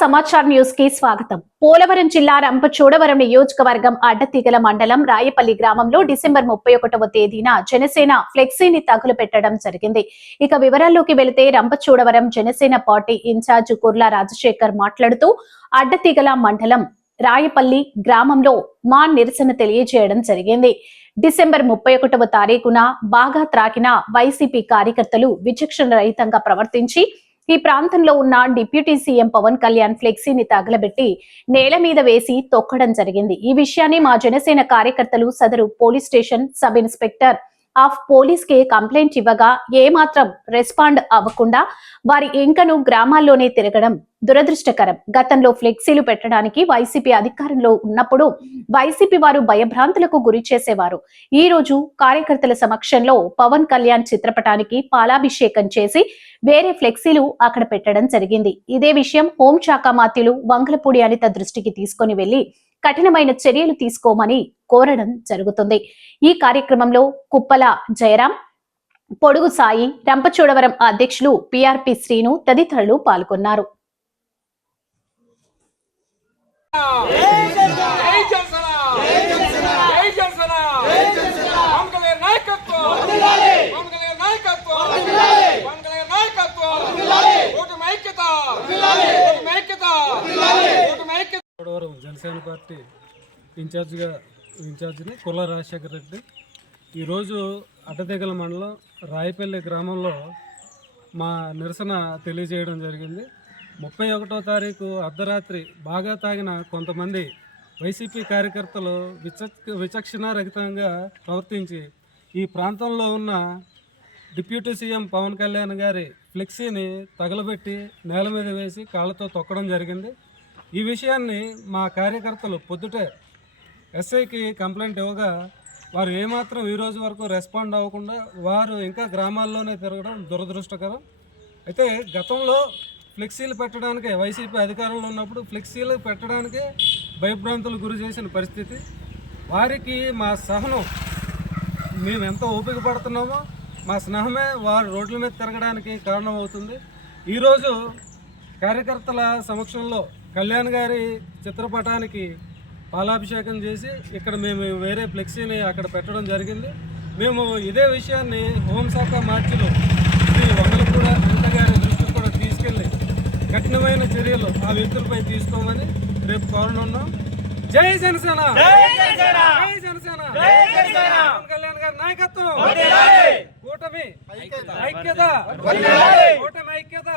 Samachar news కి స్వాగతం. పోలవరం జిల్లా రంపచోడవరం నియోజకవర్గం అడ్డతీగల మండలం రాయపల్లి గ్రామంలో డిసెంబర్ 31వ తేదీన జనసేన ఫ్లెక్సీని తగులపెట్టడం జరిగింది. ఇక వివరాల్లోకి వెళితే రంపచోడవరం జనసేన పార్టీ ఇన్ఛార్జ్ కుర్లా రాజశేఖర్ మాట్లాడుతూ అడ్డతీగల మండలం రాయపల్లి గ్రామంలో మా నిరసన తెలియజేయడం జరిగింది. డిసెంబర్ 31వ తారీఖున బాగా త్రాగిన వైసీపీ కార్యకర్తలు విచక్షణ రహితంగా ప్రవర్తించి ఈ ప్రాంతంలో ఉన్న డిప్యూటీ సీఎం పవన్ కళ్యాణ్ ఫ్లెక్సీని తగలబెట్టి నేల మీద వేసి తొక్కడం జరిగింది. ఈ విషయాన్ని మా జనసేన కార్యకర్తలు సదరు police station sub inspector of police కి కంప్లైంట్ ఇవ్వగా ఏమాత్రం రెస్పాండ్ అవ్వకుండా వారి ఇంకను గ్రామాల్లోనే తిరగడం దురదృష్టకరం. గతంలో ఫ్లెక్సీలు పెట్టడానికి వైసీపీ అధికారంలో ఉన్నప్పుడు వైసీపీ వారు భయభ్రాంతులకు గురి చేసేవారు. ఈ రోజు కార్యకర్తల సమక్షంలో పవన్ కళ్యాణ్ చిత్రపటానికి పాలాభిషేకం చేసి వేరే ఫ్లెక్సీలు అక్కడ పెట్టడం జరిగింది. ఇదే విషయం హోంశాఖ మంత్రులు వంగలపూడి అనిత దృష్టికి తీసుకుని వెళ్లి కఠినమైన చర్యలు తీసుకోమని కోరడం జరుగుతుంది. ఈ కార్యక్రమంలో కుప్పల జయరాం, పొడుగు సాయి, రంపచోడవరం అధ్యక్షులు పిఆర్పి శ్రీను తదితరులు పాల్గొన్నారు. జనసేన పార్టీ ఇన్ఛార్జిని కుర్లా రాజశేఖర్ రెడ్డి ఈరోజు అడ్డతీగల మండలం రాయపల్లి గ్రామంలో మా నిరసన తెలియజేయడం జరిగింది. 31వ తారీఖు అర్ధరాత్రి బాగా తాగిన కొంతమంది వైసీపీ కార్యకర్తలు విచక్షణారహితంగా ప్రవర్తించి ఈ ప్రాంతంలో ఉన్న డిప్యూటీ సీఎం పవన్ కళ్యాణ్ గారి ఫ్లెక్సీని తగలబెట్టి నేల మీద వేసి కాళ్ళతో తొక్కడం జరిగింది. ఈ విషయాన్ని మా కార్యకర్తలు పొద్దుటే ఎస్ఐకి కంప్లైంట్ ఇవ్వగా వారు ఏమాత్రం ఈ రోజు వరకు రెస్పాండ్ అవ్వకుండా వారు ఇంకా గ్రామాల్లోనే తిరగడం దురదృష్టకరం. అయితే గతంలో ఫ్లెక్సీలు పెట్టడానికి వైసీపీ అధికారంలో ఉన్నప్పుడు ఫ్లెక్సీలు పెట్టడానికే భయభ్రాంతులు గురి చేసిన పరిస్థితి. వారికి మా సహనం, మేము ఎంత ఓపిక పడుతున్నామో మా స్నేహమే వారు రోడ్ల మీద తిరగడానికి కారణం అవుతుంది. ఈరోజు కార్యకర్తల సమక్షంలో కళ్యాణ్ గారి చిత్రపటానికి పాలాభిషేకం చేసి ఇక్కడ మేము వేరే ఫ్లెక్సీని అక్కడ పెట్టడం జరిగింది. మేము ఇదే విషయాన్ని హోంశాఖ మంత్రులు శ్రీ వంగలపూడి అనిత గారి దృష్టికి కూడా తీసుకెళ్లి కఠినమైన చర్యలు ఆ వ్యక్తులపై తీసుకోమని రేపు కోరనున్నాం. జై జనసేన, జై జనసేన, పవన్ కళ్యాణ్ గారి నాయకత్వం, కూటమి ఐక్యత, కూటమి ఐక్యత.